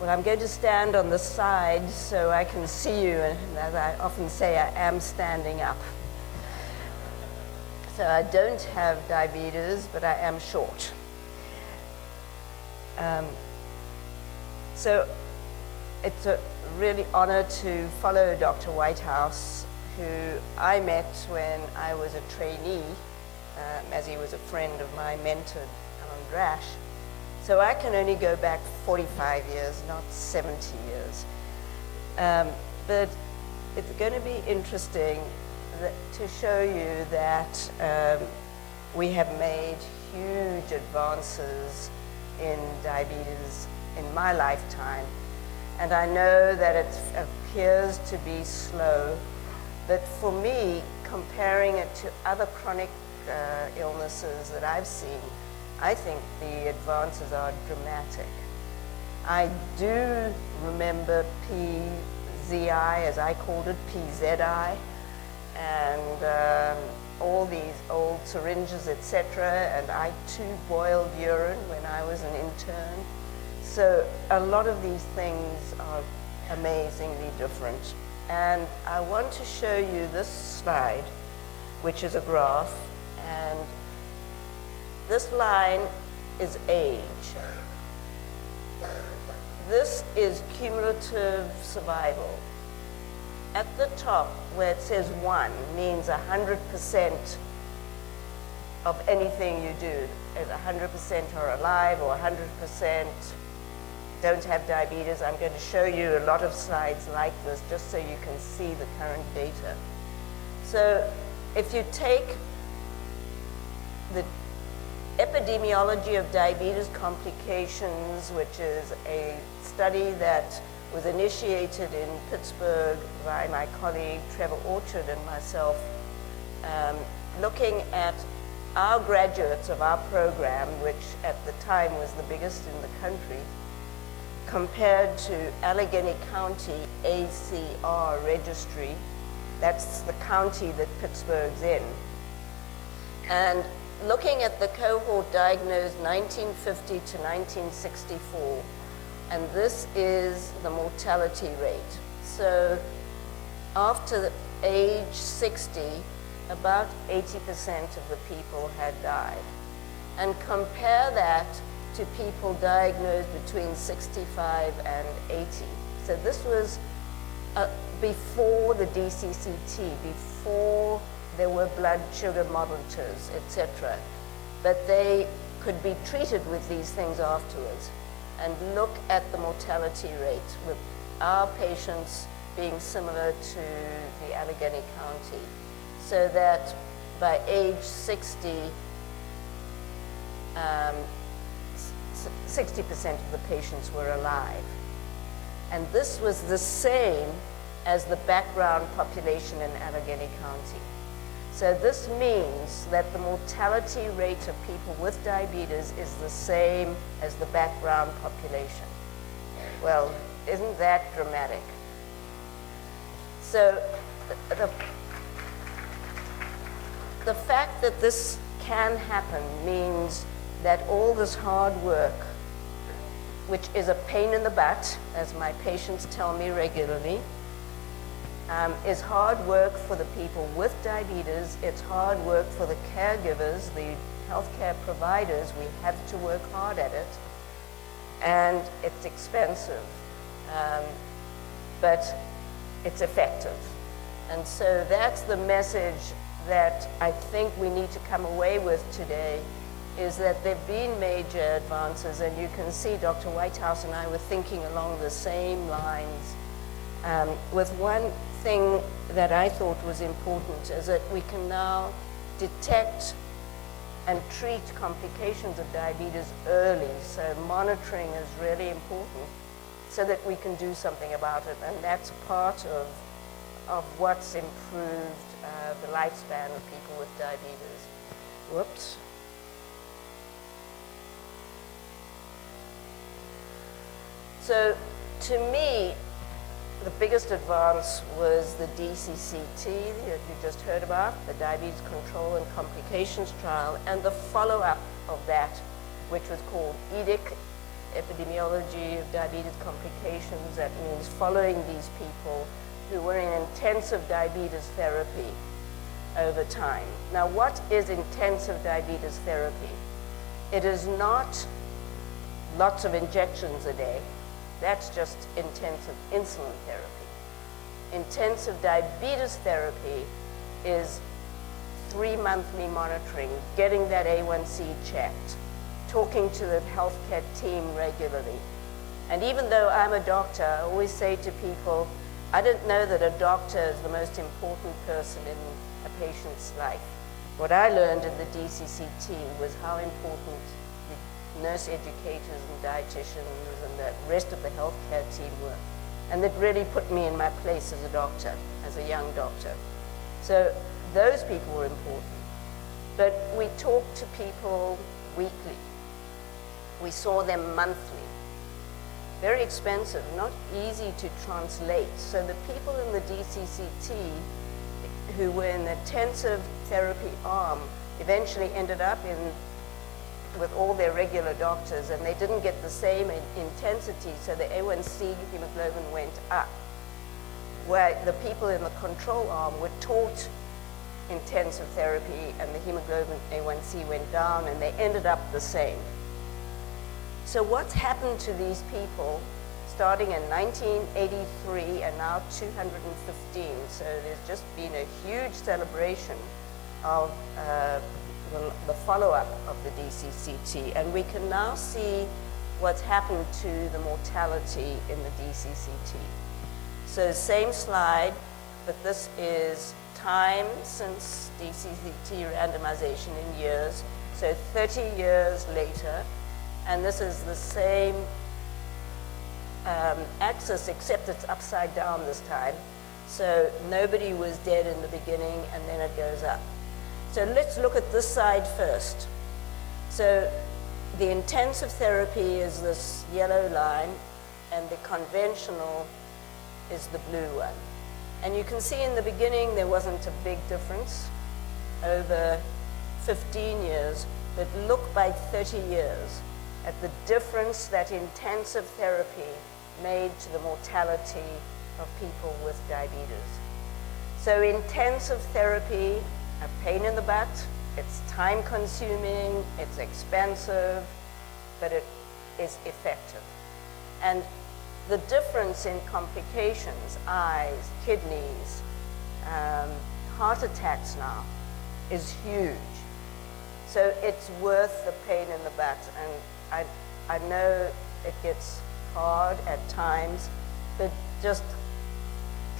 Well, I'm going to stand on the side so I can see you, and as I often say, I am standing up. So I don't have diabetes, but I am short. So it's a really honor to follow Dr. Whitehouse, who I met when I was a trainee, as he was a friend of my mentor, Alan Drash. So I can only go back 45 years, not 70 years. But it's going to be interesting to show you that we have made huge advances in diabetes in my lifetime. And I know that it appears to be slow, but for me, comparing it to other chronic illnesses that I've seen, I think the advances are dramatic. I do remember PZI, as I called it, PZI, and all these old syringes, etc. And I too boiled urine when I was an intern. So a lot of these things are amazingly different. And I want to show you this slide, which is a graph, and this line is age. This is cumulative survival. At the top, where it says 1, means 100% of anything you do. If 100% are alive or 100% don't have diabetes. I'm going to show you a lot of slides like this just so you can see the current data. So if you take the Epidemiology of Diabetes Complications, which is a study that was initiated in Pittsburgh by my colleague Trevor Orchard and myself, looking at our graduates of our program, which at the time was the biggest in the country, compared to Allegheny County ACR registry. That's the county that Pittsburgh's in. And looking at the cohort diagnosed 1950 to 1964, and this is the mortality rate. So after age 60, about 80% of the people had died. And compare that to people diagnosed between 65 and 80. So this was before the DCCT, before there were blood sugar monitors, etc. But they could be treated with these things afterwards. And look at the mortality rate, with our patients being similar to the Allegheny County. So that by age 60, 60% of the patients were alive. And this was the same as the background population in Allegheny County. So this means that the mortality rate of people with diabetes is the same as the background population. Well, isn't that dramatic? So the fact that this can happen means that all this hard work, which is a pain in the butt, as my patients tell me regularly, is hard work for the people with diabetes. It's hard work for the caregivers, the healthcare providers. We have to work hard at it. And it's expensive, but it's effective. And so that's the message that I think we need to come away with today, is that there have been major advances, and you can see Dr. Whitehouse and I were thinking along the same lines. With one thing that I thought was important is that we can now detect and treat complications of diabetes early. So monitoring is really important so that we can do something about it, and that's part of what's improved the lifespan of people with diabetes. Whoops. So to me, the biggest advance was the DCCT that you just heard about, the Diabetes Control and Complications Trial, and the follow-up of that, which was called EDIC, Epidemiology of Diabetes Complications. That means following these people who were in intensive diabetes therapy over time. Now, what is intensive diabetes therapy? It is not lots of injections a day. That's just intensive insulin therapy. Intensive diabetes therapy is 3 monthly monitoring, getting that A1C checked, talking to the healthcare team regularly. And even though I'm a doctor, I always say to people, I didn't know that a doctor is the most important person in a patient's life. What I learned in the DCCT was how important the nurse educators and dietitians and the rest of the healthcare team were. And it really put me in my place as a doctor, as a young doctor. So those people were important. But we talked to people weekly. We saw them monthly. Very expensive, not easy to translate. So the people in the DCCT who were in the intensive therapy arm eventually ended up with all their regular doctors, and they didn't get the same intensity, so the A1C hemoglobin went up. Where the people in the control arm were taught intensive therapy and the hemoglobin A1C went down, and they ended up the same. So what's happened to these people starting in 1983 and now 215? So there's just been a huge celebration of the follow-up of the DCCT, and we can now see what's happened to the mortality in the DCCT. So same slide, but this is time since DCCT randomization in years, so 30 years later, and this is the same axis, except it's upside down this time. So nobody was dead in the beginning, and then it goes up. So let's look at this side first. So the intensive therapy is this yellow line, and the conventional is the blue one. And you can see in the beginning there wasn't a big difference over 15 years, but look by 30 years at the difference that intensive therapy made to the mortality of people with diabetes. So intensive therapy, a pain in the butt, it's time consuming, it's expensive, but it is effective. And the difference in complications, eyes, kidneys, heart attacks now, is huge. So it's worth the pain in the butt. And I know it gets hard at times, but just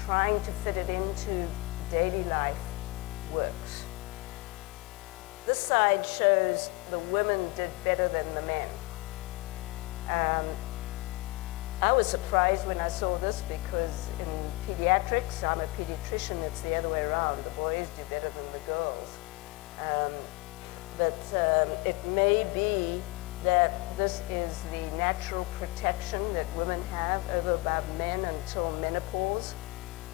trying to fit it into daily life works. This side shows the women did better than the men. I was surprised when I saw this because in pediatrics, I'm a pediatrician, it's the other way around. The boys do better than the girls. But it may be that this is the natural protection that women have over above men until menopause,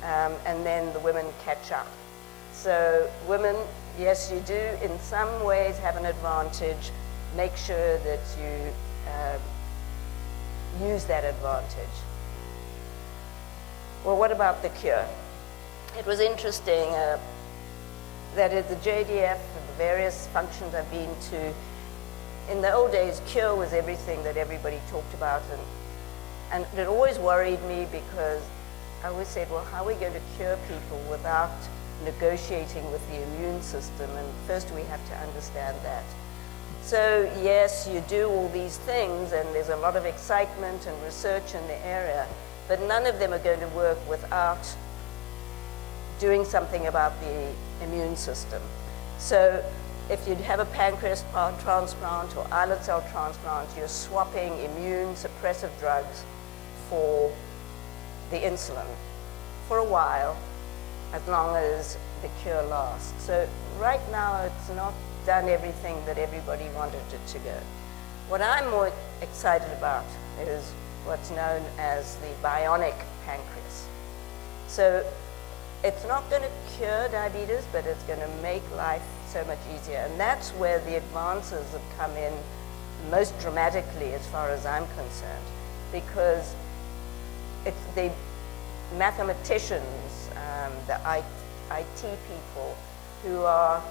and then the women catch up. So women, yes, you do in some ways have an advantage. Make sure that you use that advantage. Well, what about the cure? It was interesting that at the JDRF, the various functions I've been to, in the old days, cure was everything that everybody talked about, and it always worried me because I always said, well, how are we going to cure people without negotiating with the immune system? And first we have to understand that. So yes, you do all these things, and there's a lot of excitement and research in the area, but none of them are going to work without doing something about the immune system. So if you have a pancreas transplant or islet cell transplant, you're swapping immune suppressive drugs for the insulin for a while, as long as the cure lasts. So right now, it's not done everything that everybody wanted it to go. What I'm more excited about is what's known as the Bionic Pancreas. So it's not going to cure diabetes, but it's going to make life so much easier. And that's where the advances have come in most dramatically as far as I'm concerned, because it's the mathematicians, the IT people who are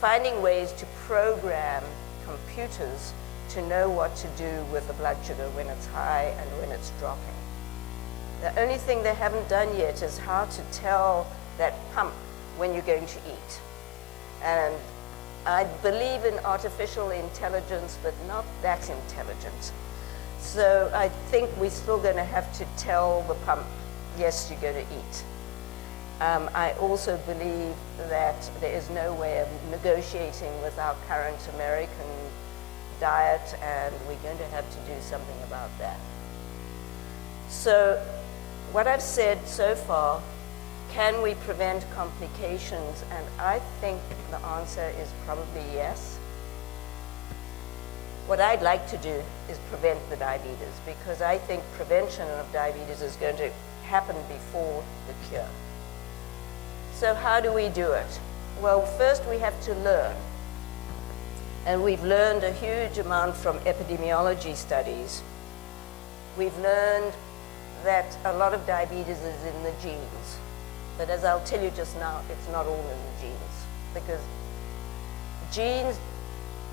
finding ways to program computers to know what to do with the blood sugar when it's high and when it's dropping. The only thing they haven't done yet is how to tell that pump when you're going to eat. And I believe in artificial intelligence, but not that intelligent. So I think we're still going to have to tell the pump, yes, you're going to eat. I also believe that there is no way of negotiating with our current American diet, and we're going to have to do something about that. So what I've said so far, can we prevent complications? And I think the answer is probably yes. What I'd like to do is prevent the diabetes, because I think prevention of diabetes is going to happen before the cure. So how do we do it? Well, first we have to learn. And we've learned a huge amount from epidemiology studies. We've learned that a lot of diabetes is in the genes. But as I'll tell you just now, it's not all in the genes, because genes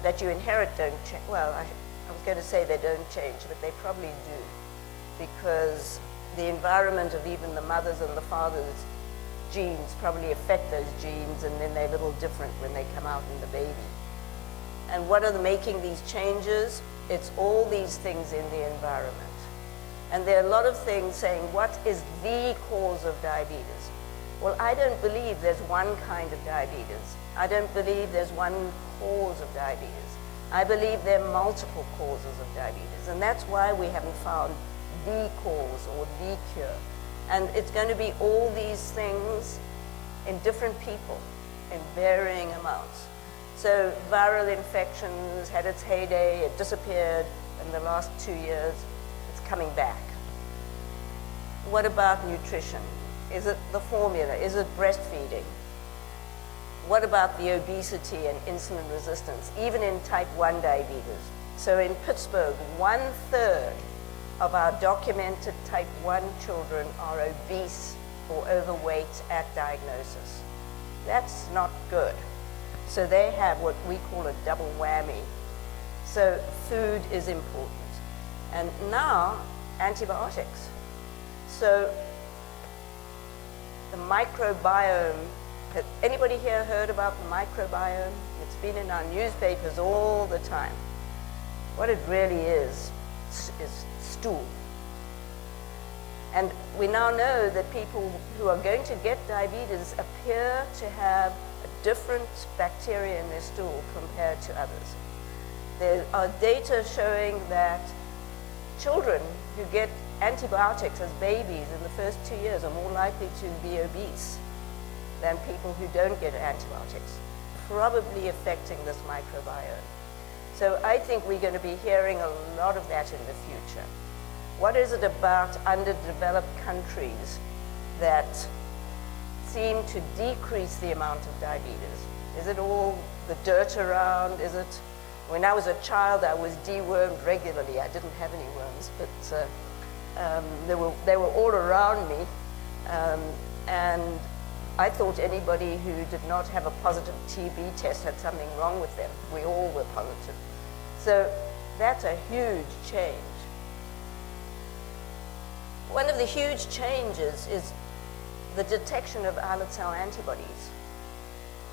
that you inherit don't change. Well, I was going to say they don't change, but they probably do, because the environment of even the mothers and the fathers' genes probably affect those genes, and then they're a little different when they come out in the baby. And what are making these changes? It's all these things in the environment. And there are a lot of things saying, what is the cause of diabetes? Well, I don't believe there's one kind of diabetes. I don't believe there's one cause of diabetes. I believe there are multiple causes of diabetes, and that's why we haven't found the cause or the cure. And it's going to be all these things in different people in varying amounts. So viral infections had its heyday, it disappeared in the last 2 years, it's coming back. What about nutrition? Is it the formula? Is it breastfeeding? What about the obesity and insulin resistance, even in type 1 diabetes? So in Pittsburgh, 1/3 of our documented type 1 children are obese or overweight at diagnosis. That's not good. So they have what we call a double whammy. So food is important. And now, antibiotics. So the microbiome, has anybody here heard about the microbiome? It's been in our newspapers all the time. What it really is stool. And we now know that people who are going to get diabetes appear to have a different bacteria in their stool compared to others. There are data showing that children who get antibiotics as babies in the first 2 years are more likely to be obese than people who don't get antibiotics, probably affecting this microbiome. So I think we're going to be hearing a lot of that in the future. What is it about underdeveloped countries that seem to decrease the amount of diabetes? Is it all the dirt around? Is it, when I was a child, I was dewormed regularly. I didn't have any worms, but they were all around me. And I thought anybody who did not have a positive TB test had something wrong with them. We all were positive. So that's a huge change. One of the huge changes is the detection of islet cell antibodies.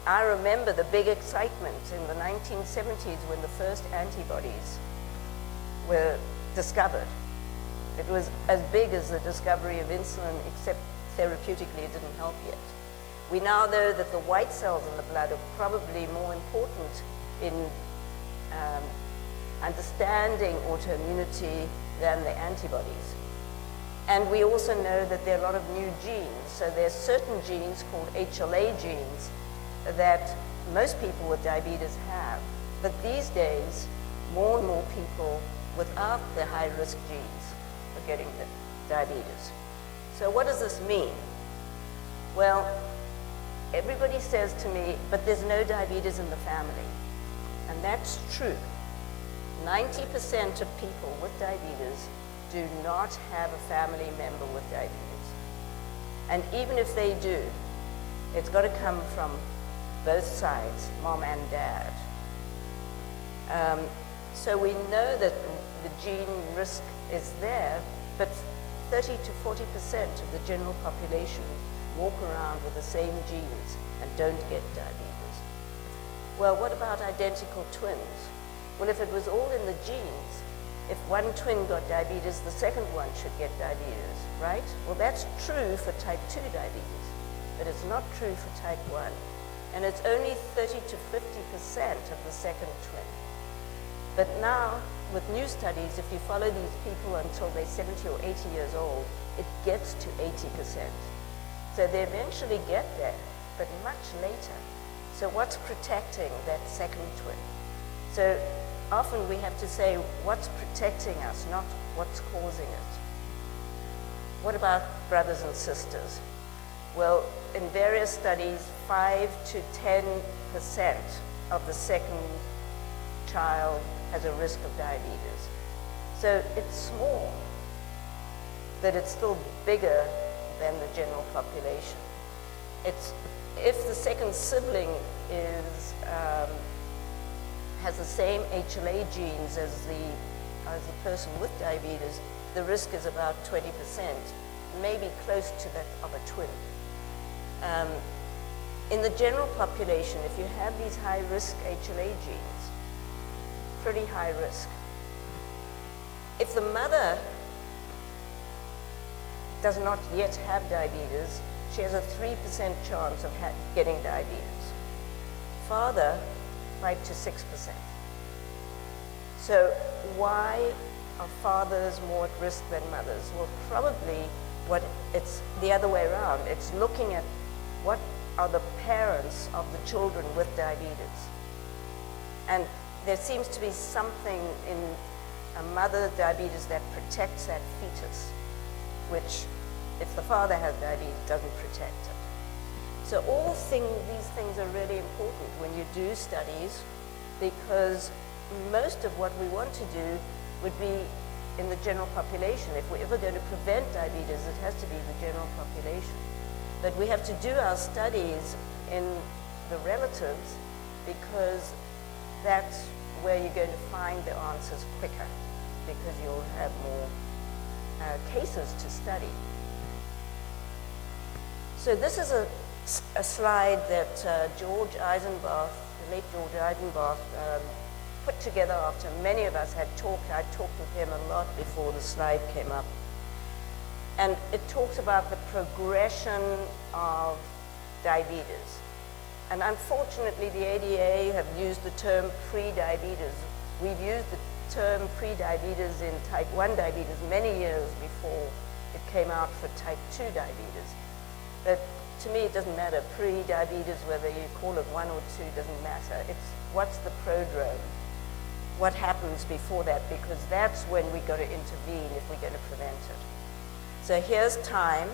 I remember the big excitement in the 1970s when the first antibodies were discovered. It was as big as the discovery of insulin, except therapeutically it didn't help yet. We now know that the white cells in the blood are probably more important in understanding autoimmunity than the antibodies. And we also know that there are a lot of new genes. So there's certain genes called HLA genes that most people with diabetes have. But these days, more and more people without the high-risk genes are getting the diabetes. So what does this mean? Well, everybody says to me, but there's no diabetes in the family. And that's true. 90% of people with diabetes do not have a family member with diabetes. And even if they do, it's got to come from both sides, mom and dad. So we know that the gene risk is there, but 30 to 40% of the general population walk around with the same genes and don't get diabetes. Well, what about identical twins? Well, if it was all in the genes, if one twin got diabetes, the second one should get diabetes, right? Well, that's true for type 2 diabetes, but it's not true for type 1. And it's only 30 to 50% of the second twin. But now, with new studies, if you follow these people until they're 70 or 80 years old, it gets to 80%. So they eventually get there, but much later. So what's protecting that second twin? So often we have to say, what's protecting us, not what's causing it. What about brothers and sisters? Well, in various studies, 5 to 10% of the second child has a risk of diabetes. So it's small, but it's still bigger than the general population. If the second sibling has the same HLA genes as the person with diabetes, the risk is about 20%, maybe close to that of a twin. In the general population, if you have these high-risk HLA genes, pretty high risk. If the mother does not yet have diabetes, she has a 3% chance of getting diabetes. Father, 5 to 6%. So why are fathers more at risk than mothers? Well, probably it's the other way around. It's looking at what are the parents of the children with diabetes. And there seems to be something in a mother diabetes that protects that fetus, which, if the father has diabetes, doesn't protect it. So these things are really important when you do studies, because most of what we want to do would be in the general population. If we're ever going to prevent diabetes, it has to be the general population. But we have to do our studies in the relatives, because that's where you're going to find the answers quicker, because you'll have more cases to study. So this is a slide that George Eisenbach, the late George Eisenbach, put together after many of us had talked. I talked with him a lot before the slide came up. And it talks about the progression of diabetes. And unfortunately, the ADA have used the term pre-diabetes. We've used the term pre-diabetes in type 1 diabetes many years before it came out for type 2 diabetes. But to me, it doesn't matter. Pre-diabetes, whether you call it 1 or 2, doesn't matter. It's what's the prodrome? What happens before that? Because that's when we've got to intervene if we're going to prevent it. So here's time,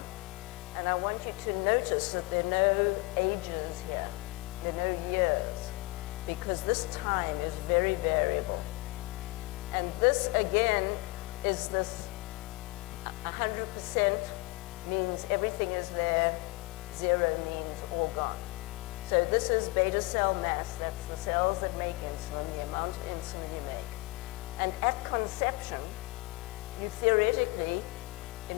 and I want you to notice that there are no ages here. There are no years, because this time is very variable. And this, again, is this 100% means everything is there, 0 means all gone. So this is beta cell mass, that's the cells that make insulin, the amount of insulin you make. And at conception, you theoretically, in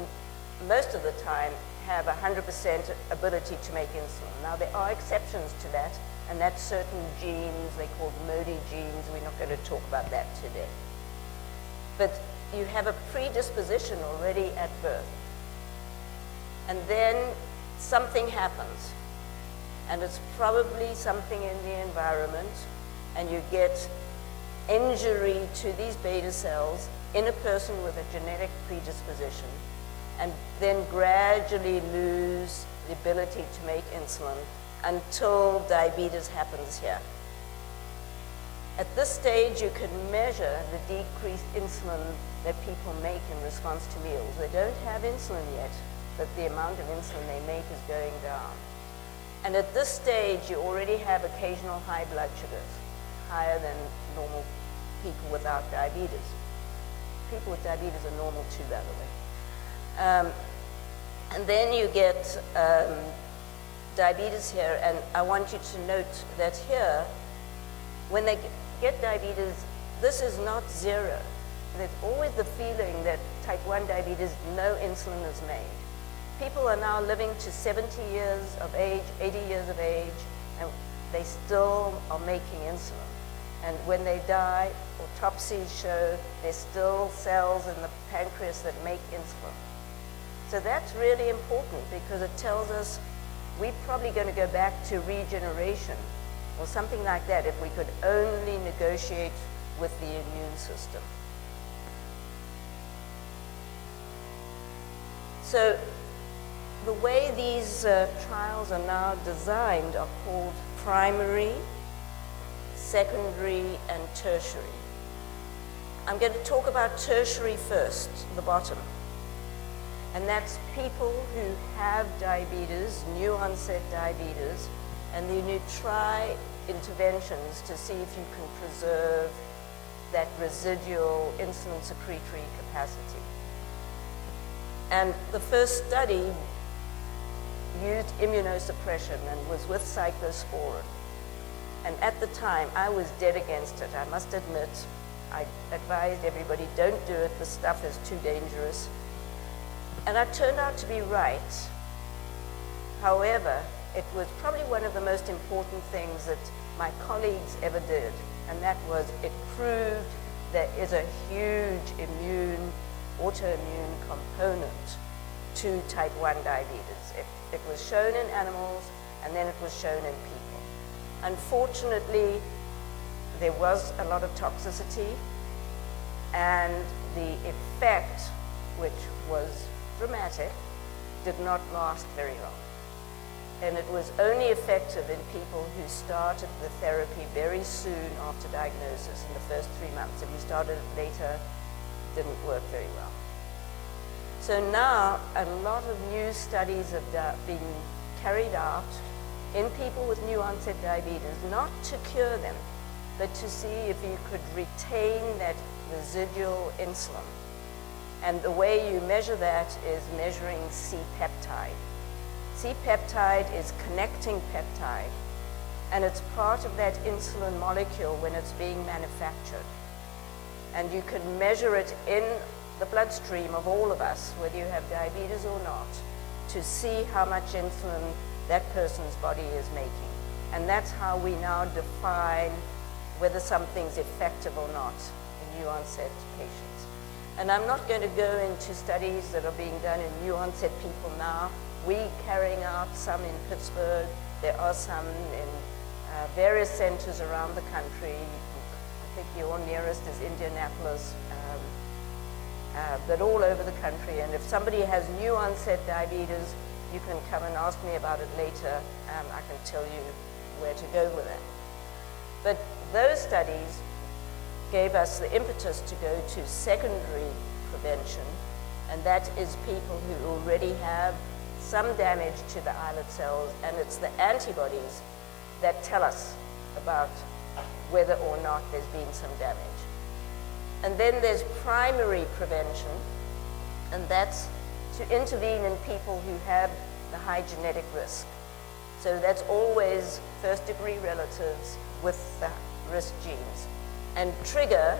most of the time, have 100% ability to make insulin. Now, there are exceptions to that, and that's certain genes, they're called MODY genes. We're not going to talk about that today. But you have a predisposition already at birth. And then something happens, and it's probably something in the environment, and you get injury to these beta cells in a person with a genetic predisposition, and then gradually lose the ability to make insulin until diabetes happens here. At this stage, you can measure the decreased insulin that people make in response to meals. They don't have insulin yet, but the amount of insulin they make is going down. And at this stage, you already have occasional high blood sugars, higher than normal people without diabetes. People with diabetes are normal too, by the way. And then you get diabetes here, and I want you to note that here, when they get diabetes, this is not zero. There's always the feeling that type 1 diabetes, no insulin is made. People are now living to 70 years of age, 80 years of age, and they still are making insulin. And when they die, autopsies show there's still cells in the pancreas that make insulin. So that's really important because it tells us we're probably going to go back to regeneration or something like that if we could only negotiate with the immune system. So the way these trials are now designed are called primary, secondary, and tertiary. I'm going to talk about tertiary first, the bottom. And that's people who have diabetes, new onset diabetes, and then you try interventions to see if you can preserve that residual insulin secretory capacity. And the first study used immunosuppression and was with cyclosporin. And at the time, I was dead against it. I must admit, I advised everybody, don't do it. This stuff is too dangerous. And I turned out to be right. However, it was probably one of the most important things that my colleagues ever did. And that was it proved there is a huge autoimmune component to type 1 diabetes. It was shown in animals, and then it was shown in people. Unfortunately, there was a lot of toxicity, and the effect, which was dramatic, did not last very long. And it was only effective in people who started the therapy very soon after diagnosis in the first 3 months. If you started it later, it didn't work very well. So now a lot of new studies have been carried out in people with new onset diabetes, not to cure them, but to see if you could retain that residual insulin. And the way you measure that is measuring C-peptide. C-peptide is connecting peptide, and it's part of that insulin molecule when it's being manufactured. And you can measure it in the bloodstream of all of us, whether you have diabetes or not, to see how much insulin that person's body is making. And that's how we now define whether something's effective or not in new onset patients. And I'm not going to go into studies that are being done in new onset people now. We're carrying out some in Pittsburgh. There are some in various centers around the country. I think your nearest is Indianapolis, but all over the country. And if somebody has new onset diabetes, you can come and ask me about it later. I can tell you where to go with it. But those studies gave us the impetus to go to secondary prevention, and that is people who already have some damage to the islet cells, and it's the antibodies that tell us about whether or not there's been some damage. And then there's primary prevention, and that's to intervene in people who have the high genetic risk. So that's always first-degree relatives with the risk genes. And TRIGGER,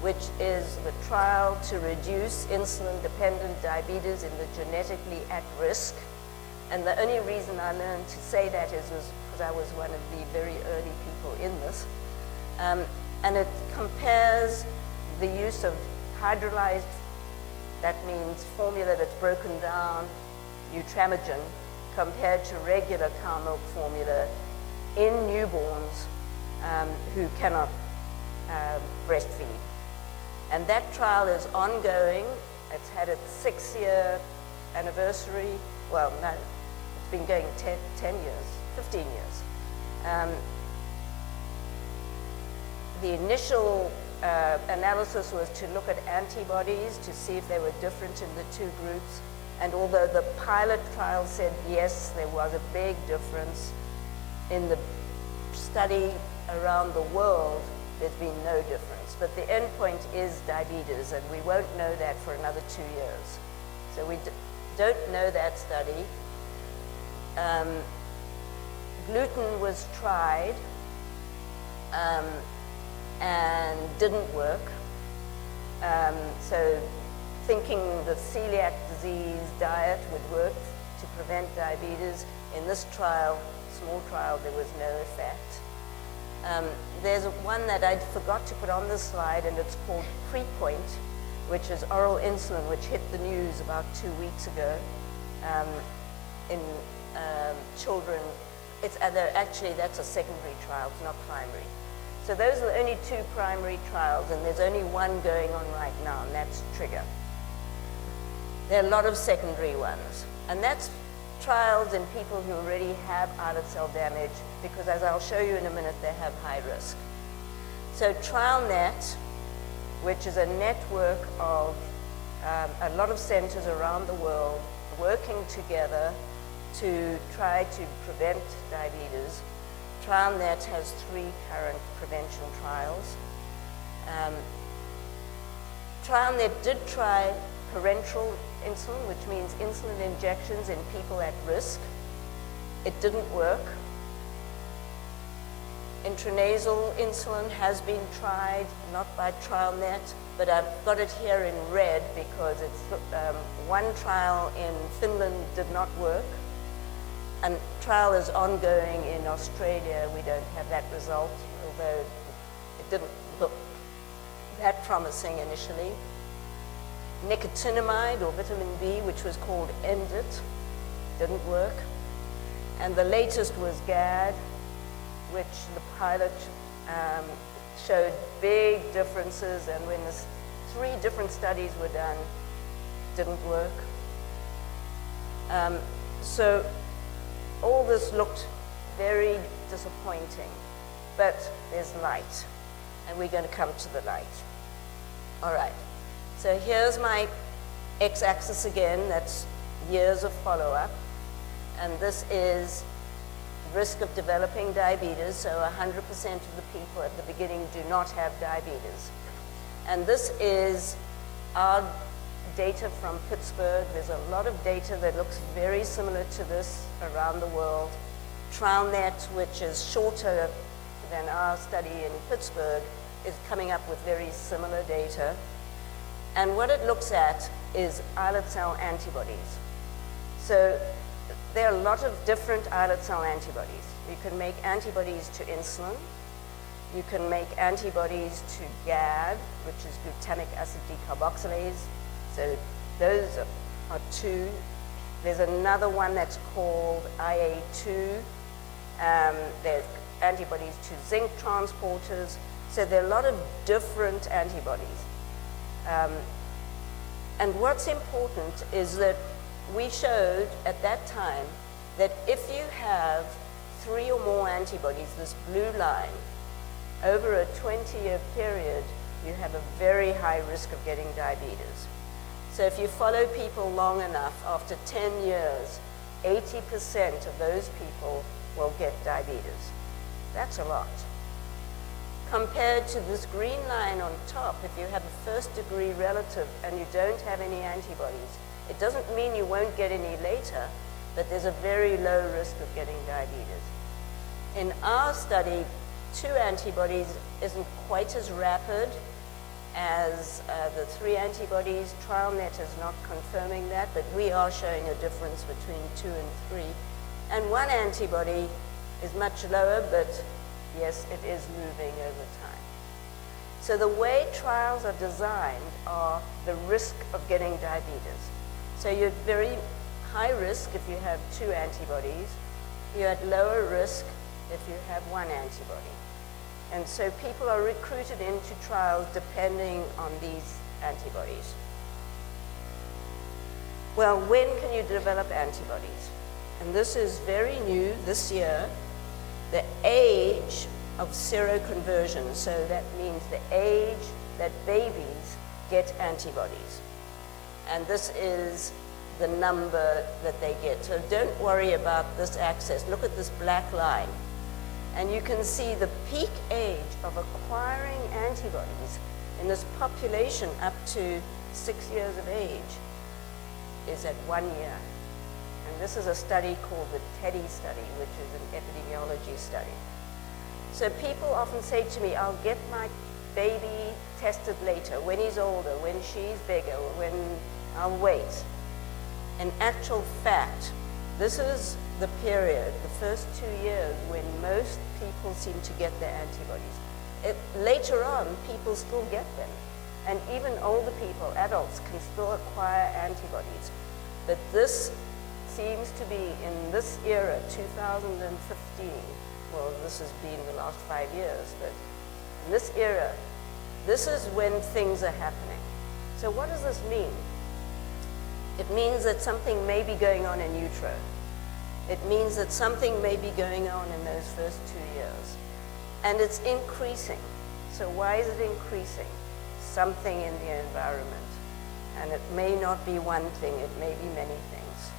which is the trial to reduce insulin-dependent diabetes in the genetically at risk. And the only reason I learned to say that is because I was one of the very early people in this. And it compares the use of hydrolyzed, that means formula that's broken down, Nutramigen, compared to regular cow milk formula in newborns who cannot breastfeed. And that trial is ongoing. It's had its 6-year anniversary. Well, no, it's been going 10 years, 15 years. The initial analysis was to look at antibodies to see if they were different in the two groups. And although the pilot trial said yes, there was a big difference, in the study around the world, there's been no difference but the endpoint is diabetes, and we won't know that for another 2 years. So we don't know that study. Gluten was tried and didn't work. So thinking the celiac disease diet would work to prevent diabetes, in this trial, small trial, there was no effect. There's one that I forgot to put on the slide, and it's called Prepoint, which is oral insulin, which hit the news about 2 weeks ago in children. Actually, that's a secondary trial, it's not primary. So those are the only 2 primary trials, and there's only one going on right now, and that's Trigger. There are a lot of secondary ones, and that's trials in people who already have islet cell damage, because as I'll show you in a minute, they have high risk. So TrialNet, which is a network of a lot of centers around the world working together to try to prevent diabetes. TrialNet has 3 current prevention trials. TrialNet did try parenteral insulin, which means insulin injections in people at risk. It didn't work. Intranasal insulin has been tried, not by TrialNet, but I've got it here in red because it's one trial in Finland did not work. And trial is ongoing in Australia. We don't have that result, although it didn't look that promising initially. Nicotinamide, or vitamin B, which was called ENDIT, didn't work. And the latest was GAD, which the pilot showed big differences, and when 3 different studies were done, didn't work. So all this looked very disappointing, but there's light, and we're going to come to the light. All right, so here's my x-axis again, that's years of follow-up, and this is risk of developing diabetes, so 100% of the people at the beginning do not have diabetes. And this is our data from Pittsburgh. There's a lot of data that looks very similar to this around the world. TrialNet, which is shorter than our study in Pittsburgh, is coming up with very similar data. And what it looks at is islet cell antibodies. So there are a lot of different islet cell antibodies. You can make antibodies to insulin. You can make antibodies to GAD, which is glutamic acid decarboxylase. So those are 2. There's another one that's called IA2. There's antibodies to zinc transporters. So there are a lot of different antibodies. And what's important is that we showed at that time that if you have 3 or more antibodies, this blue line, over a 20-year period, you have a very high risk of getting diabetes. So if you follow people long enough, after 10 years, 80% of those people will get diabetes. That's a lot. Compared to this green line on top, if you have a first-degree relative and you don't have any antibodies, it doesn't mean you won't get any later, but there's a very low risk of getting diabetes. In our study, 2 antibodies isn't quite as rapid as the 3 antibodies. TrialNet is not confirming that, but we are showing a difference between 2 and 3. And 1 antibody is much lower, but yes, it is moving over time. So the way trials are designed are the risk of getting diabetes. So you're very high risk if you have 2 antibodies. You're at lower risk if you have 1 antibody. And so people are recruited into trials depending on these antibodies. Well, when can you develop antibodies? And this is very new this year. The age of seroconversion, so that means the age that babies get antibodies. And this is the number that they get. So don't worry about this axis. Look at this black line. And you can see the peak age of acquiring antibodies in this population up to 6 years of age is at 1 year. And this is a study called the TEDdy study, which is an epidemiology study. So people often say to me, I'll get my baby tested later, when he's older, when she's bigger, when I'll wait. In actual fact, this is the period, the first 2 years, when most people seem to get their antibodies. Later on, people still get them. And even older people, adults, can still acquire antibodies. But this seems to be in this era, 2015, well, this has been the last 5 years, but in this era, this is when things are happening. So what does this mean? It means that something may be going on in utero. It means that something may be going on in those first 2 years. And it's increasing. So why is it increasing? Something in the environment. And it may not be one thing, it may be many things.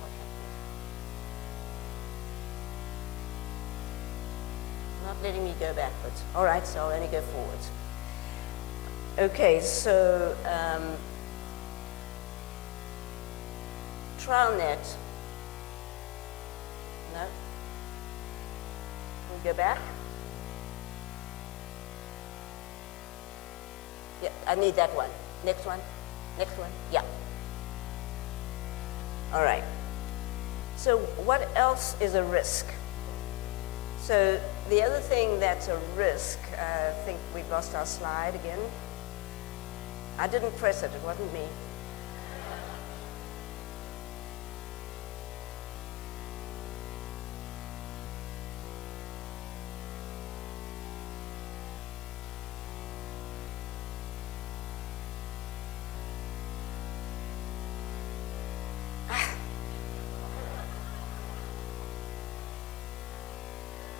What happened? Not letting me go backwards. All right, so I'll only go forwards. Okay, so TrialNet. No? Can we go back? Yeah, I need that one. Next one. Next one. Yeah. All right. So what else is a risk? So the other thing that's a risk, I think we've lost our slide again. I didn't press it, it wasn't me.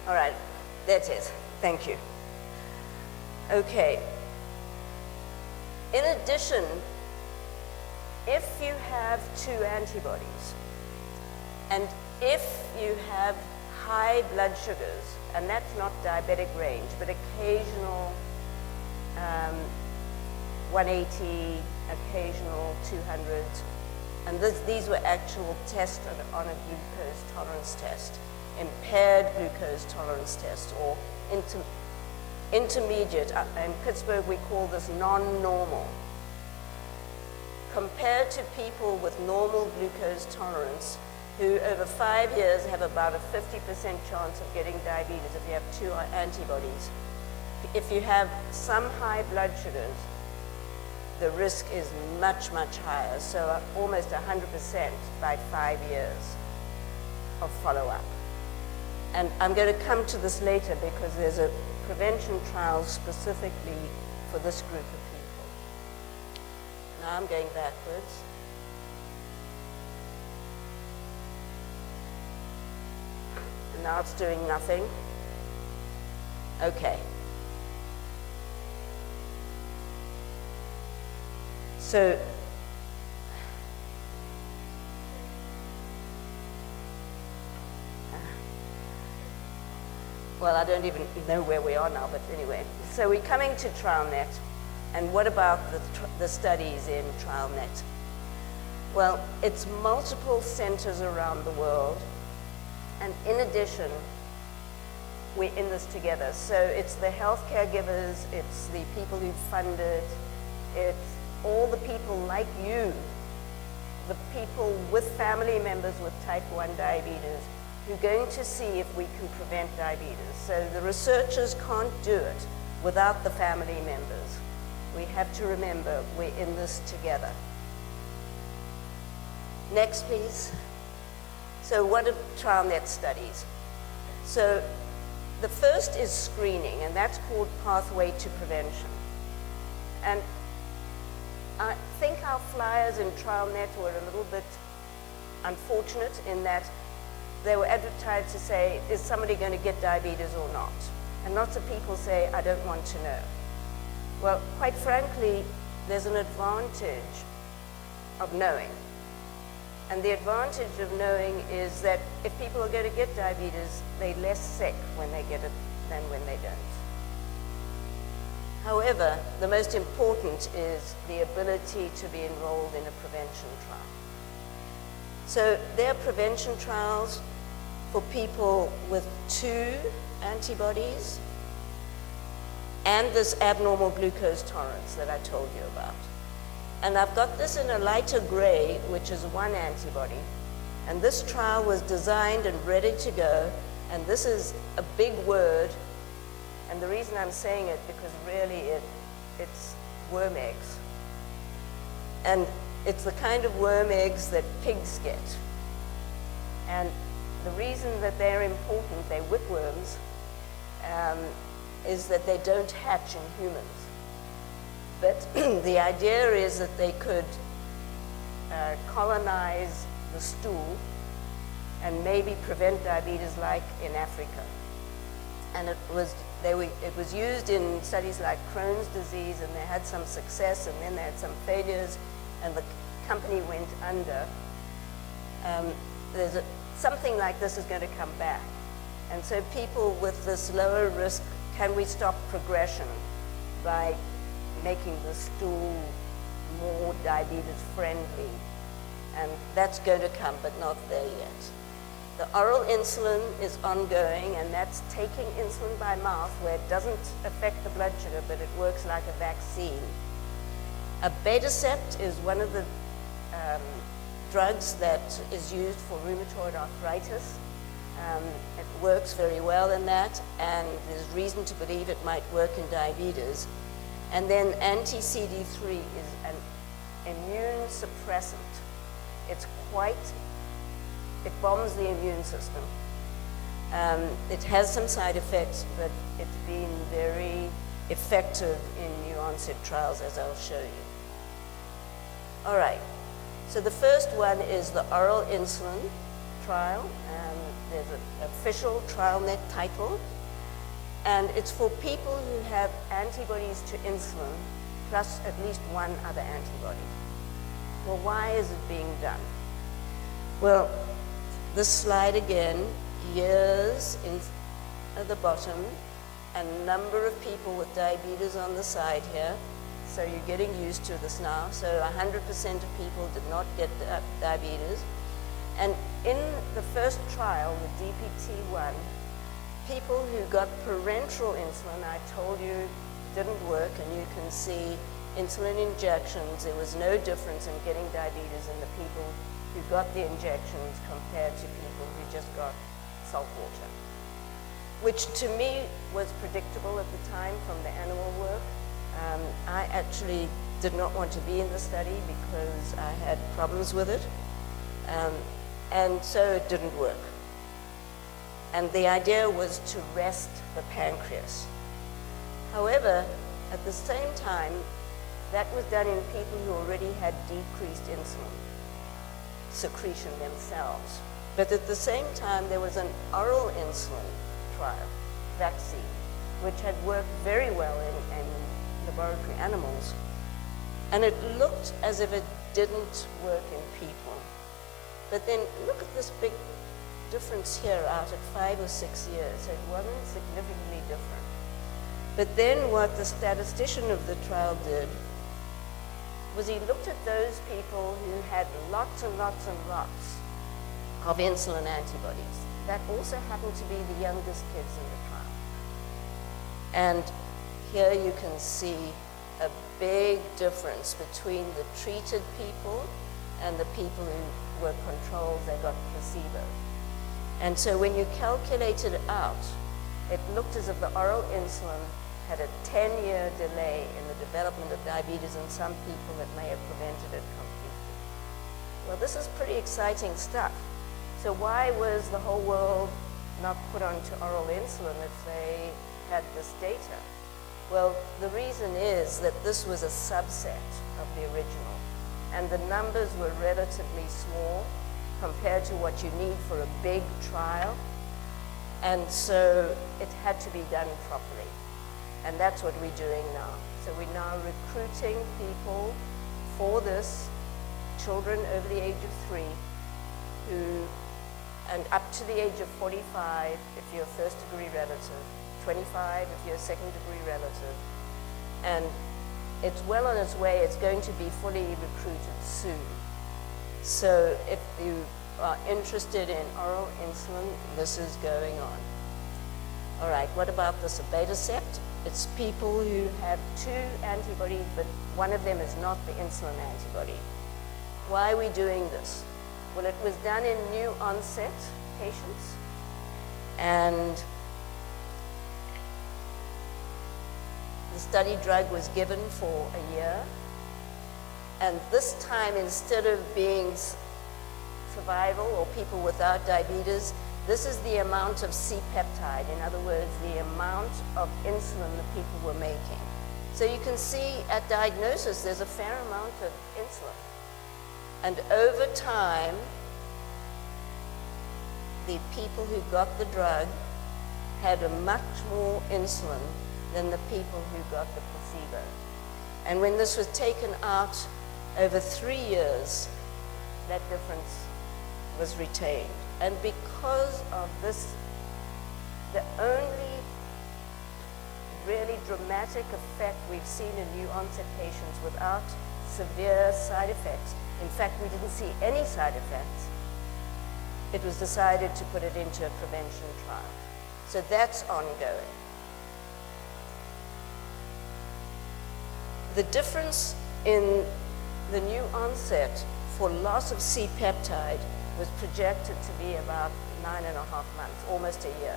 All right, that's it. Thank you. Okay. In addition, if you have 2 antibodies, and if you have high blood sugars, and that's not diabetic range, but occasional 180, occasional 200, and these were actual tests on a glucose tolerance test. Impaired glucose tolerance test, or intermediate. In Pittsburgh, we call this non-normal. Compared to people with normal glucose tolerance, who over 5 years have about a 50% chance of getting diabetes if you have 2 antibodies. If you have some high blood sugars, the risk is much, much higher, so almost 100% by 5 years of follow-up. And I'm going to come to this later because there's a prevention trial specifically for this group of people. Now I'm going backwards. And now it's doing nothing. Okay. So well, I don't even know where we are now, but anyway. So we're coming to TrialNet, and what about the studies in TrialNet? Well, it's multiple centers around the world, and in addition, we're in this together. So it's the healthcare givers, it's the people who fund it, it's all the people like you, the people with family members with type 1 diabetes, who are going to see if we can prevent diabetes. So the researchers can't do it without the family members. We have to remember we're in this together. Next, please. So what are TrialNet studies? So the first is screening, and that's called Pathway to Prevention. And I think our flyers in TrialNet were a little bit unfortunate in that they were advertised to say, is somebody going to get diabetes or not? And lots of people say, I don't want to know. Well, quite frankly, there's an advantage of knowing. And the advantage of knowing is that if people are going to get diabetes, they're less sick when they get it than when they don't. However, the most important is the ability to be enrolled in a prevention trial. So there are prevention trials for people with 2 antibodies and this abnormal glucose tolerance that I told you about. And I've got this in a lighter gray, which is 1 antibody. And this trial was designed and ready to go. And this is a big word. And the reason I'm saying it, because really it's worm eggs. And it's the kind of worm eggs that pigs get. And the reason that they're important, they're whipworms, is that they don't hatch in humans. But the idea is that they could colonize the stool and maybe prevent diabetes like in Africa. And it was used in studies like Crohn's disease, and they had some success, and then they had some failures, and the company went under. Something like this is going to come back. And so people with this lower risk, can we stop progression by making the stool more diabetes friendly? And that's going to come, but not there yet. The oral insulin is ongoing, and that's taking insulin by mouth, where it doesn't affect the blood sugar, but it works like a vaccine. Abatacept is one of the drugs that is used for rheumatoid arthritis. It works very well in that, and there's reason to believe it might work in diabetes. And then anti-CD3 is an immune suppressant. It bombs the immune system. It has some side effects, but it's been very effective in new onset trials, as I'll show you. All right, so the first one is the oral insulin trial. There's an official trial net title, and it's for people who have antibodies to insulin plus at least 1 other antibody. Well, why is it being done? Well, this slide again, years in at the bottom, a number of people with diabetes on the side here. So you're getting used to this now. So 100% of people did not get diabetes. And in the first trial with DPT1, people who got parenteral insulin, I told you, didn't work, and you can see insulin injections. There was no difference in getting diabetes in the people who got the injections compared to people who just got salt water, which to me was predictable at the time from the animal work. I actually did not want to be in the study because I had problems with it, and so it didn't work. And the idea was to rest the pancreas. However, at the same time, that was done in people who already had decreased insulin secretion themselves. But at the same time, there was an oral insulin trial, vaccine, which had worked very well in laboratory animals. And it looked as if it didn't work in people. But then look at this big difference here out at 5 or 6 years. So it wasn't significantly different. But then what the statistician of the trial did was he looked at those people who had lots and lots and lots of insulin antibodies. That also happened to be the youngest kids in the trial. And here you can see a big difference between the treated people and the people who were controls. They got placebo. And so when you calculated it out, it looked as if the oral insulin had a 10-year delay in the development of diabetes in some people that may have prevented it completely. Well, this is pretty exciting stuff. So why was the whole world not put onto oral insulin if they had this data? Well, the reason is that this was a subset of the original, and the numbers were relatively small compared to what you need for a big trial, and so it had to be done properly. And that's what we're doing now. So we're now recruiting people for this, children over the age of 3, and up to the age of 45 if you're a first degree relative, 25 if you're a second degree relative, and it's well on its way. It's going to be fully recruited soon. So if you are interested in oral insulin, this is going on. All right, what about this abatacept? It's people who have 2 antibodies, but one of them is not the insulin antibody. Why are we doing this? Well, it was done in new onset patients, and the study drug was given for a year, and this time, instead of being survival or people without diabetes, this is the amount of C-peptide, in other words, the amount of insulin the people were making. So you can see at diagnosis, there's a fair amount of insulin. And over time, the people who got the drug had a much more insulin than the people who got the placebo. And when this was taken out over 3 years, that difference was retained. And because of this, the only really dramatic effect we've seen in new onset patients without severe side effects, in fact, we didn't see any side effects, it was decided to put it into a prevention trial. So that's ongoing. The difference in the new onset for loss of C-peptide was projected to be about 9.5 months, almost a year,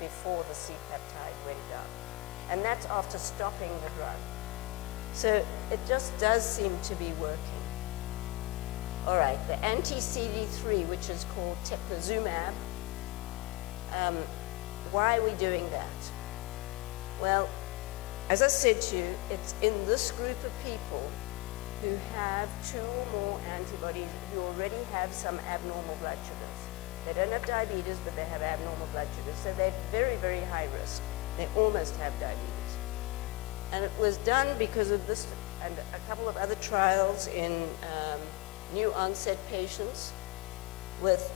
before the C-peptide went down. And that's after stopping the drug. So it just does seem to be working. All right, the anti-CD3, which is called teplizumab, why are we doing that? Well, as I said to you, it's in this group of people who have 2 or more antibodies who already have some abnormal blood sugars. They don't have diabetes, but they have abnormal blood sugars. So they're very, very high risk. They almost have diabetes. And it was done because of this and a couple of other trials in new onset patients with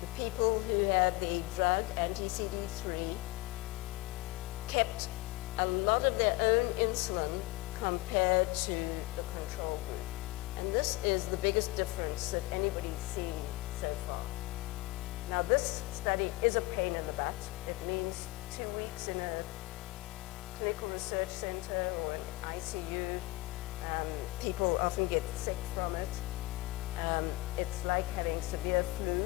the people who had the drug anti-CD3 kept a lot of their own insulin compared to the control group. And this is the biggest difference that anybody's seen so far. Now, this study is a pain in the butt. It means 2 weeks in a clinical research center or an ICU. People often get sick from it. It's like having severe flu.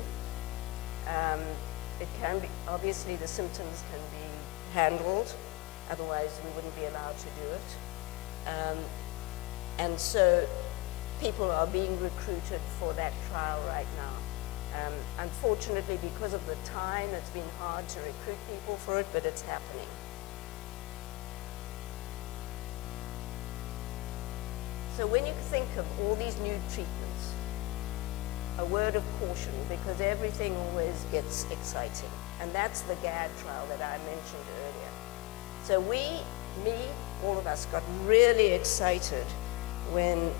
It can be, obviously the symptoms can be handled, otherwise we wouldn't be allowed to do it. And so people are being recruited for that trial right now. Unfortunately, because of the time, it's been hard to recruit people for it, but it's happening. So when you think of all these new treatments, a word of caution, because everything always gets exciting. And that's the GAD trial that I mentioned earlier. So all of us got really excited when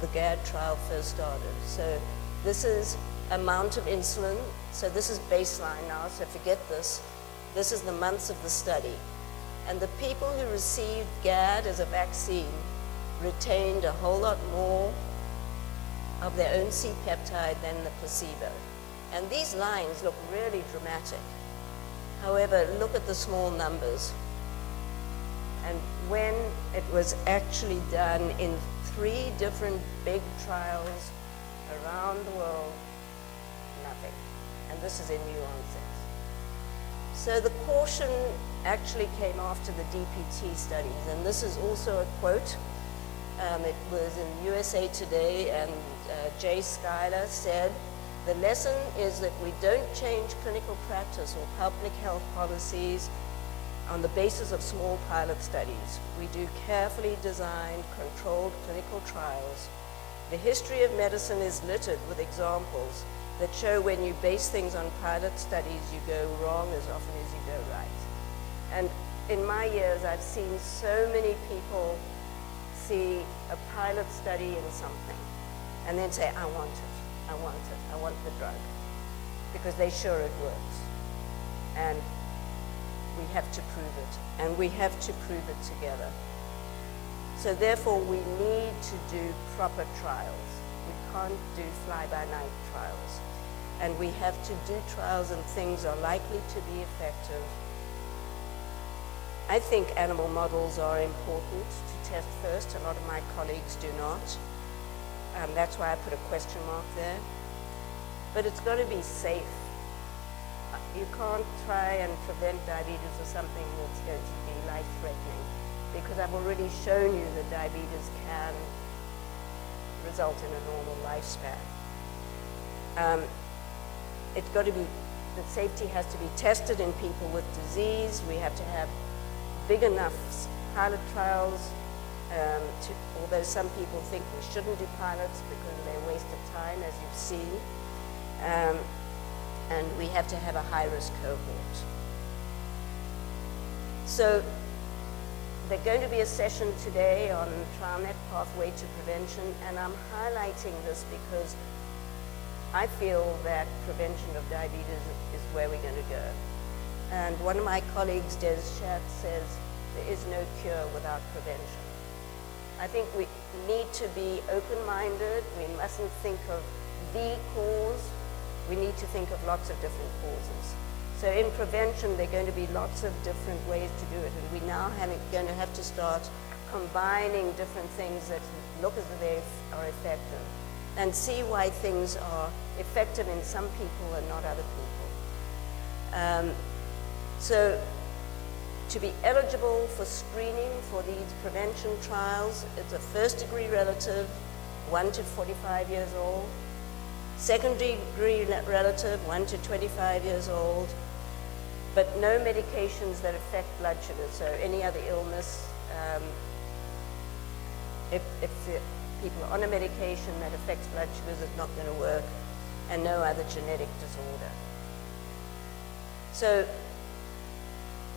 the GAD trial first started. So this is amount of insulin. So this is baseline now, so forget this. This is the months of the study. And the people who received GAD as a vaccine retained a whole lot more of their own C-peptide than the placebo. And these lines look really dramatic. However, look at the small numbers. And when it was actually done in 3 different big trials around the world, nothing. And this is in new onset. So the caution actually came after the DPT studies. And this is also a quote. It was in USA Today, and Jay Schuyler said, "The lesson is that we don't change clinical practice or public health policies on the basis of small pilot studies. We do carefully designed, controlled clinical trials. The history of medicine is littered with examples that show when you base things on pilot studies, you go wrong as often as you go right." And in my years, I've seen so many people see a pilot study in something and then say, "I want it. I want it. I want the drug. Because they're sure it works. And we have to prove it. And we have to prove it together. So therefore, we need to do proper trials. We can't do fly-by-night trials. And we have to do trials and things are likely to be effective. I think animal models are important to test first. A lot of my colleagues do not. That's why I put a question mark there. But it's got to be safe. You can't try and prevent diabetes or something that's going to be life-threatening, because I've already shown you that diabetes can result in a normal lifespan. It's got to be, the safety has to be tested in people with disease. We have to have big enough pilot trials, although some people think we shouldn't do pilots because they're a waste of time, as you've seen. And we have to have a high-risk cohort. So there's going to be a session today on TrialNet pathway to prevention, and I'm highlighting this because I feel that prevention of diabetes is where we're going to go. And one of my colleagues, Des Schatz, says there is no cure without prevention. I think we need to be open-minded. We mustn't think of the cause. We need to think of lots of different causes. So in prevention, there are going to be lots of different ways to do it, and we now going to have to start combining different things that look as though they are effective, and see why things are effective in some people and not other people. So to be eligible for screening for these prevention trials, it's a first-degree relative, 1 to 45 years old, second-degree relative, 1 to 25 years old, but no medications that affect blood sugar. So any other illness, if the people are on a medication that affects blood sugars, it's not going to work, and no other genetic disorder. So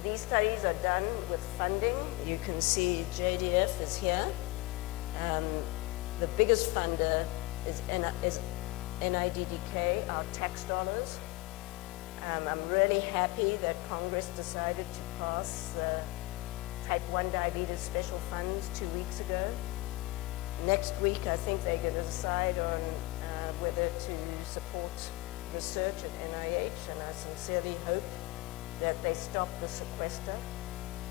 these studies are done with funding. You can see JDRF is here. The biggest funder is NIDDK, our tax dollars. I'm really happy that Congress decided to pass the Type 1 diabetes special funds 2 weeks ago. Next week, I think they're going to decide on whether to support research at NIH, and I sincerely hope that they stop the sequester,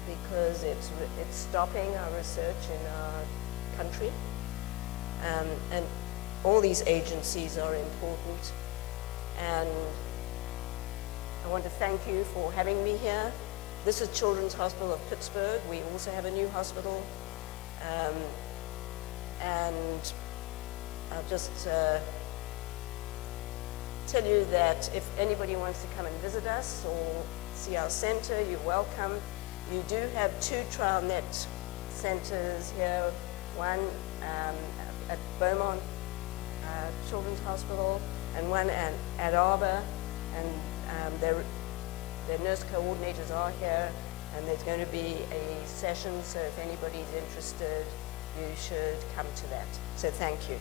because it's stopping our research in our country. And all these agencies are important. And I want to thank you for having me here. This is Children's Hospital of Pittsburgh. We also have a new hospital. And I'll just tell you that if anybody wants to come and visit us or see our center, you're welcome. You do have 2 TrialNet centers here, one at Beaumont Children's Hospital and one at Ann Arbor, and their nurse coordinators are here, and there's going to be a session, so if anybody's interested, you should come to that. So thank you.